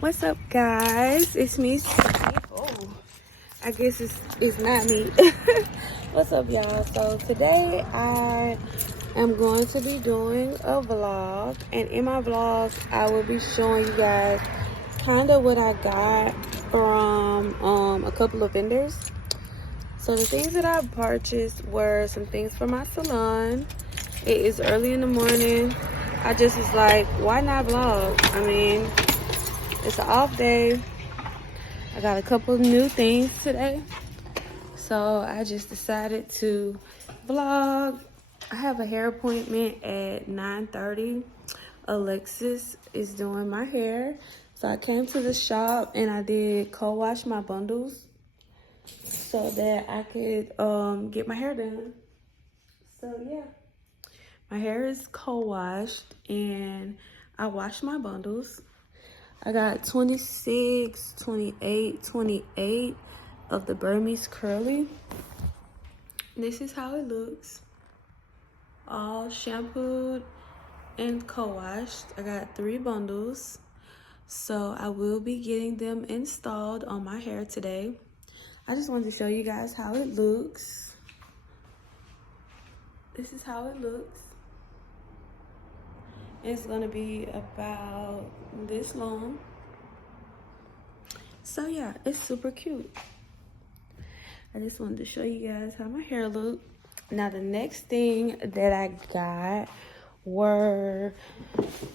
What's up, guys? It's me. Oh, I guess it's not me. What's up, y'all? So today I am going to be doing a vlog, and in my vlog I will be showing you guys kind of what I got from a couple of vendors. So the things that I purchased were some things for my salon. It is early in the morning. I just was like, why not vlog? I mean, it's an off day. I got a couple of new things today, so I just decided to vlog. I have a hair appointment at 9:30. Alexis is doing my hair, so I came to the shop and I did co-wash my bundles so that I could get my hair done. So yeah, my hair is co-washed and I washed my bundles. I got 26, 28, 28 of the Burmese curly. This is how it looks. All shampooed and co-washed. I got 3 bundles. So I will be getting them installed on my hair today. I just wanted to show you guys how it looks. This is how it looks. It's gonna be about this long. So yeah, it's super cute. I just wanted to show you guys how my hair looked. Now the next thing that I got were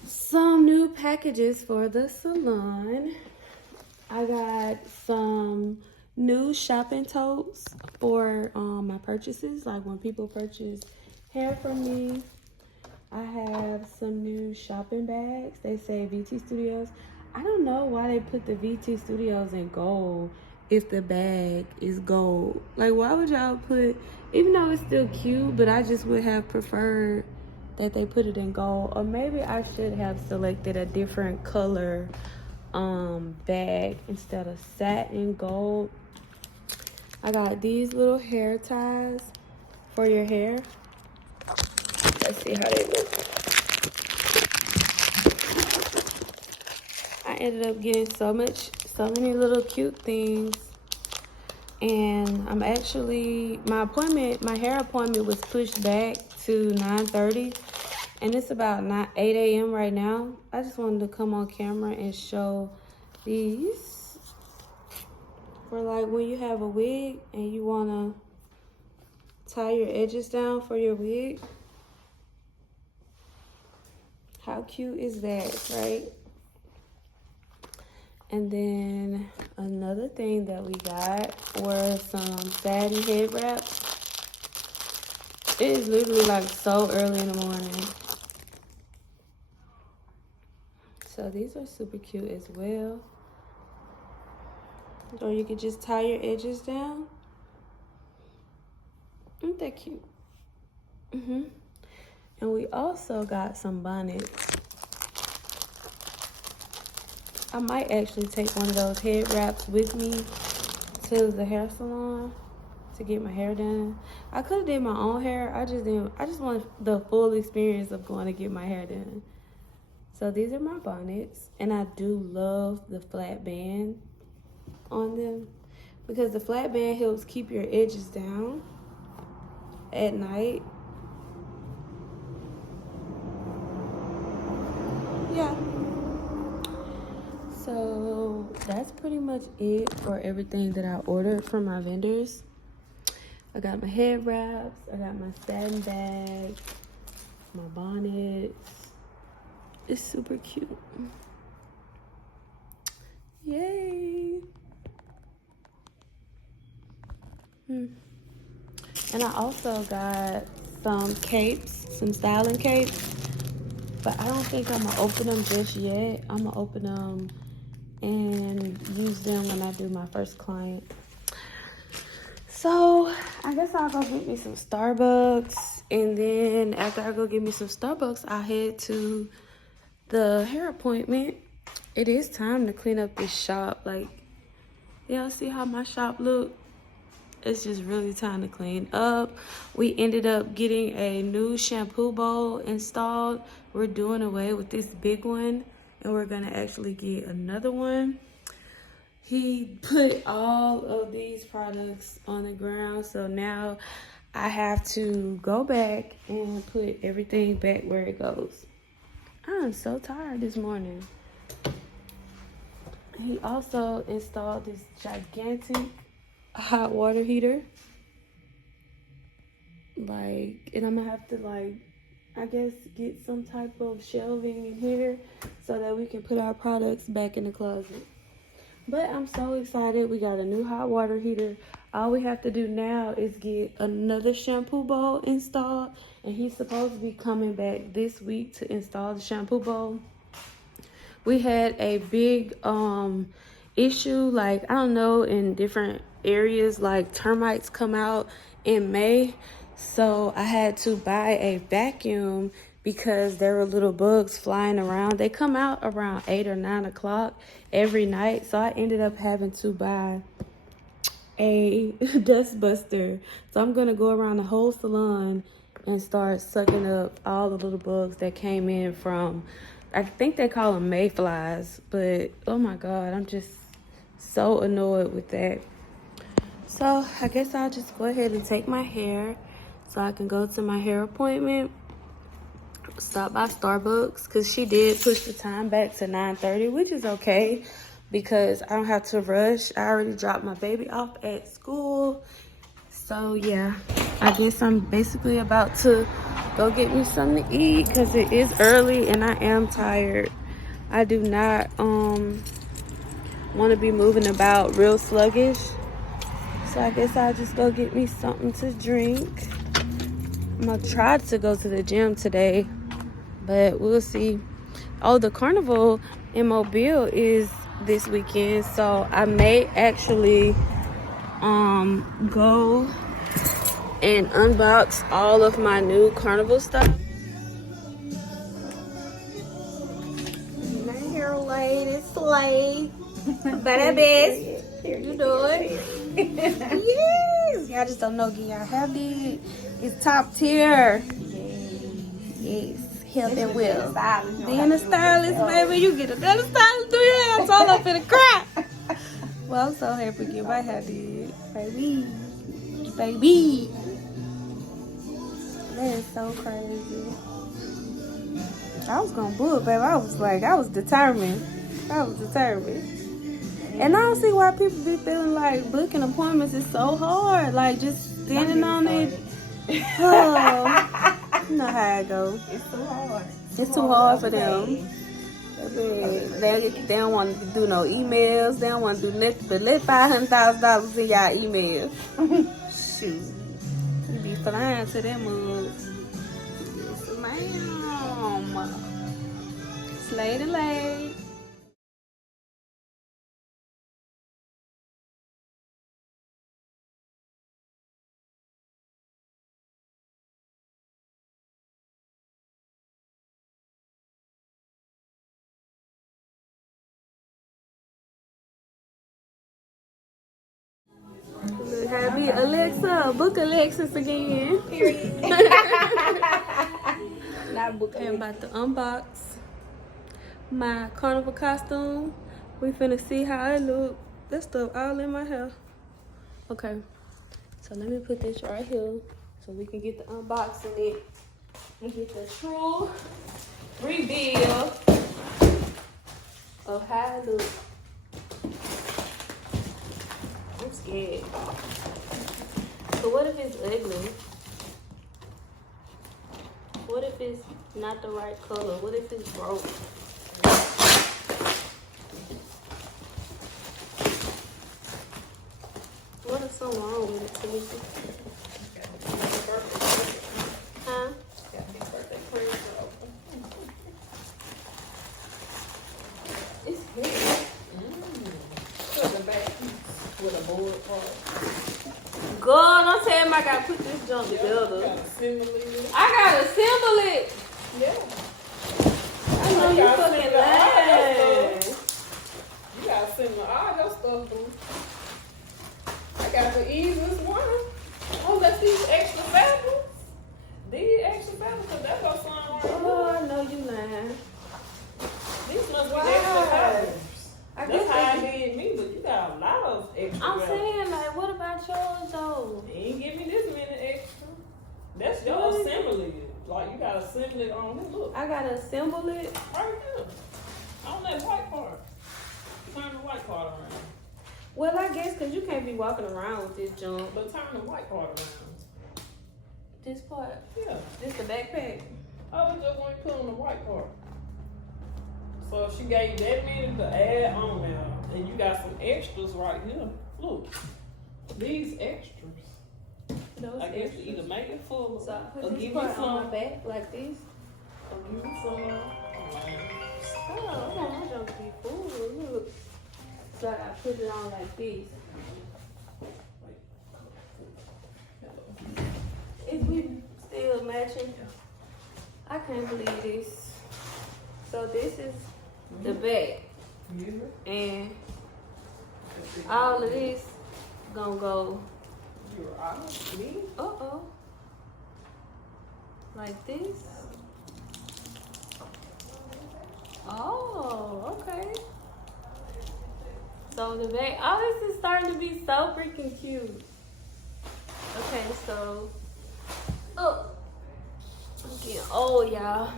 some new packages for the salon. I got some new shopping totes for my purchases, like when people purchase hair from me. I have some new shopping bags. They say VT Studios. I don't know why they put the VT Studios in gold if the bag is gold. Like, why would y'all put, even though it's still cute, but I just would have preferred that they put it in gold. Or maybe I should have selected a different color bag instead of satin gold. I got these little hair ties for your hair. Let's see how they look. I ended up getting so many little cute things. And I'm actually, my hair appointment was pushed back to 9:30. And it's about 8 a.m. right now. I just wanted to come on camera and show these. For like when you have a wig and you wanna tie your edges down for your wig. How cute is that, right? And then another thing that we got were some satin head wraps. It is literally like so early in the morning. So these are super cute as well. Or you could just tie your edges down. Isn't that cute? And we also got some bonnets. I might actually take one of those head wraps with me to the hair salon to get my hair done. I could have did my own hair. I just want the full experience of going to get my hair done. So these are my bonnets, and I do love the flat band on them because the flat band helps keep your edges down at night. Yeah. So that's pretty much it for everything that I ordered from my vendors. I got my head wraps, I got my satin bags, my bonnets. It's super cute. Yay. And I also got some capes, some styling capes. But I don't think I'm gonna open them just yet. I'm gonna open them and use them when I do my first client. So I guess I'll go get me some Starbucks, and then after I go get me some Starbucks, I'll head to the hair appointment. It is time to clean up this shop. Like, y'all see how my shop look? It's just really time to clean up. We ended up getting a new shampoo bowl installed. We're doing away with this big one, and we're gonna actually get another one. He put all of these products on the ground, so now I have to go back and put everything back where it goes. I'm so tired this morning. He also installed this gigantic hot water heater. Like, and I'm gonna have to, like, I guess get some type of shelving in here so that we can put our products back in the closet. But I'm so excited. We got a new hot water heater. All we have to do now is get another shampoo bowl installed. And he's supposed to be coming back this week to install the shampoo bowl. We had a big issue, like, I don't know, in different areas, like termites come out in May. So I had to buy a vacuum because there were little bugs flying around. They come out around 8 or 9 o'clock every night. So I ended up having to buy a dust buster. So I'm gonna go around the whole salon and start sucking up all the little bugs that came in from, I think they call them mayflies, but oh my God, I'm just so annoyed with that. So I guess I'll just go ahead and take my hair so I can go to my hair appointment. Stop by Starbucks because she did push the time back to 9:30, which is okay because I don't have to rush. I already dropped my baby off at school. So yeah, I guess I'm basically about to go get me something to eat because it is early and I am tired. I do not want to be moving about real sluggish. So I guess I'll just go get me something to drink. I'm gonna try to go to the gym today, but we'll see. Oh, the carnival in Mobile is this weekend, so I may actually go and unbox all of my new carnival stuff. My hair lady slay. Better best. You do it. Yes. Y'all just don't know, get y'all hair did. It's top tier. Yes. Health and will. Being a stylist, baby, you get another stylist do your hair. It's all up in the crap. Well, I'm so happy to get my hair did. Baby. Baby. That is so crazy. I was gonna book, baby. I was determined. And I don't see why people be feeling like booking appointments is so hard. Like, just standing on it. Oh, you know how it goes. It's too hard. It's too hard for them. They don't want to do no emails. They don't want to do nothing but let $500,000 in y'all emails. Shoot. You be flying to them moves. Yes, ma'am. Slay the leg. Happy Alexa, book Alexis again. Period. Not book. I'm about to unbox my carnival costume. We finna see how it look. That stuff all in my hair. Okay, so let me put this right here so we can get the unboxing it and get the true reveal of how it look. I'm scared. So what if it's ugly? What if it's not the right color? What if it's broke? What if something wrong with it, Timothy? Huh? It's heavy. With a board part. God, don't tell me I gotta put this junk together. I gotta assemble it. Yeah. I know you fucking lying. You gotta send all your stuff through. I got the easiest one. Unless these extra fabrics. These extra fabrics, because that's what sound right. Oh, I know you lying. These must why That's your assembly. Like you gotta assemble it on this. Look. I gotta assemble it. Right here. On that white part. Turn the white part around. Well, I guess because you can't be walking around with this junk. But turn the white part around. This part? Yeah. This the backpack? Oh, it's just when you put on the white part. So she gave you that many to add on now. And you got some extras right here. Look. These extras. Those I guess extras. you either make it full So I or put give this you part some. on my back like this. Or give you some. Oh, I want my junk to be full. Look. So I put it on like this. Is we still matching? I can't believe this. So this is the back. And all of this gonna go. Uh-oh. Like this. Oh, okay. So the back, oh, this is starting to be so freaking cute. Okay, so, oh, I'm getting old, y'all.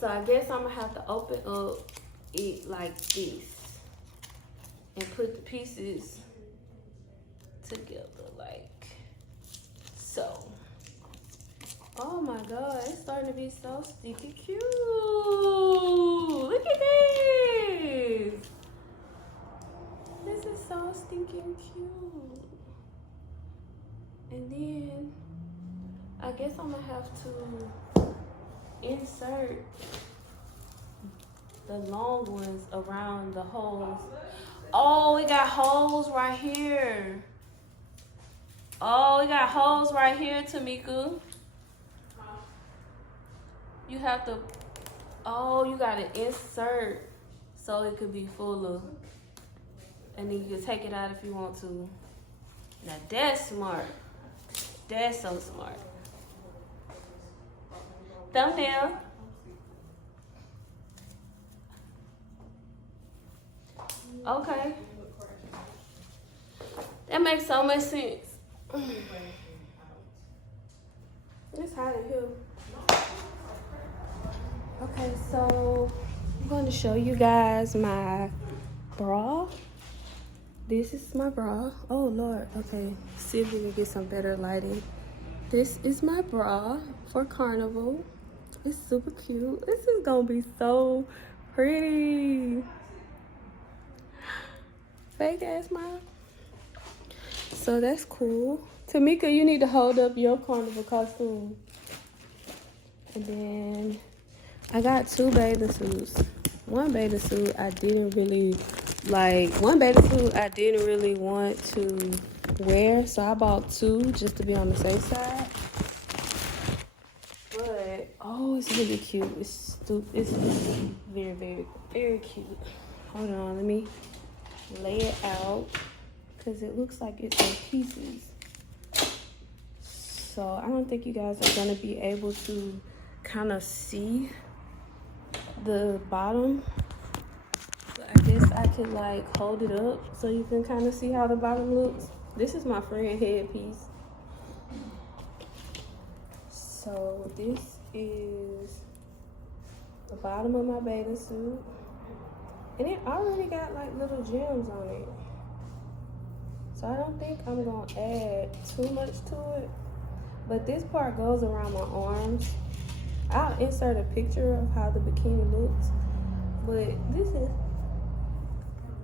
So I guess I'm gonna have to open up it like this and put the pieces together like so. Oh my God, it's starting to be so stinky cute. Look at this. This is so stinking cute. And then I guess I'm gonna have to insert the long ones around the holes. Oh, we got holes right here. Oh, we got holes right here, Tamika. You have to, oh, you gotta insert so it could be fuller. And then you can take it out if you want to. Now that's smart. That's so smart. Thumbnail. Okay. That makes so much sense. It's hot in here. Okay, so I'm going to show you guys my bra. This is my bra. Oh Lord, okay. See if we can get some better lighting. This is my bra for Carnival. It's super cute. This is gonna be so pretty. Fake ass smile. So that's cool. Tamika, you need to hold up your Carnival costume. And then I got two bathing suits. One bathing suit I didn't really like. One bathing suit I didn't really want to wear, so I bought two just to be on the safe side. But oh, it's really cute. It's very, very, very cute. Hold on, let me lay it out because it looks like it's in pieces. So I don't think you guys are gonna be able to kind of see the bottom. So I guess I could like hold it up so you can kind of see how the bottom looks. This is my friend headpiece. So this is the bottom of my bathing suit. And it already got like little gems on it. So I don't think I'm gonna add too much to it. But this part goes around my arms. I'll insert a picture of how the bikini looks. But this is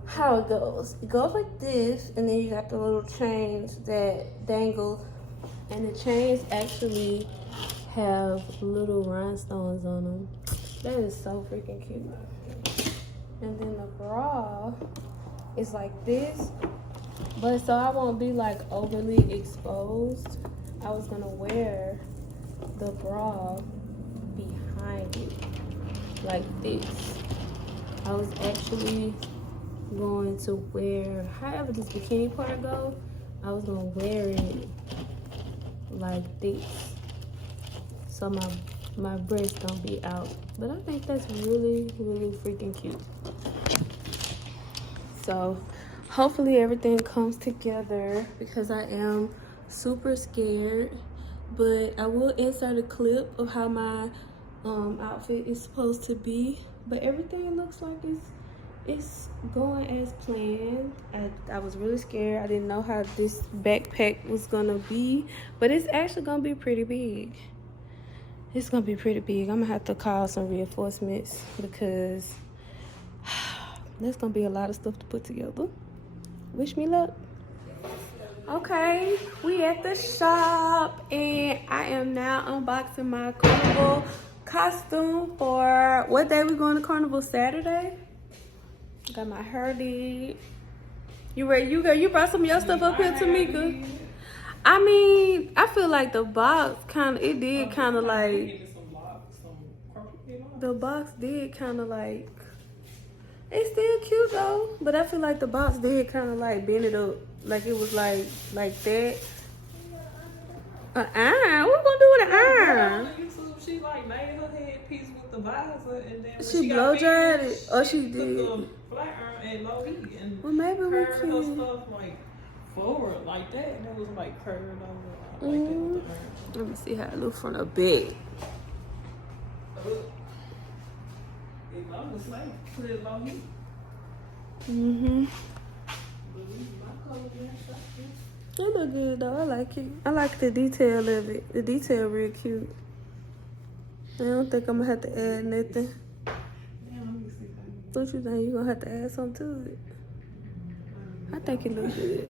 how it goes. It goes like this, and then you got the little chains that dangle. And the chains actually have little rhinestones on them. That is so freaking cute. And then the bra is like this. But so I won't be like overly exposed, I was gonna wear the bra behind it like this. I was actually going to wear, however this bikini part goes, I was gonna wear it like this. So my breasts don't be out. But I think that's really, really freaking cute. So hopefully everything comes together because I am super scared but I will insert a clip of how my outfit is supposed to be. But everything looks like it's going as planned. I was really scared. I didn't know how this backpack was gonna be, but it's actually gonna be pretty big. It's gonna be pretty big. I'm gonna have to call some reinforcements because there's gonna be a lot of stuff to put together. Wish me luck. Okay, we at the shop and I am now unboxing my carnival costume for what day we going to carnival? Saturday. Got my hair did. You ready? You brought some of your stuff up here, Tamika. I mean, I feel like the box it did kind of like, the box did kind of like, it's still cute though, but I feel like the box did kind of like bend it up, like it was like that. An iron? What we gonna do with an iron? She like made her headpiece with the visor, and then She blow dried it. Oh, she put did. the flat iron at low heat and Well, maybe we curved her can. stuff like forward like that, and it was like curved over like that with the iron. Let me see how it looks from the back. It looks like put it low heat. It look good though. I like it. I like the detail of it. The detail real cute. I don't think I'm gonna have to add nothing. What you think? You gonna have to add something to it? I think it looks good.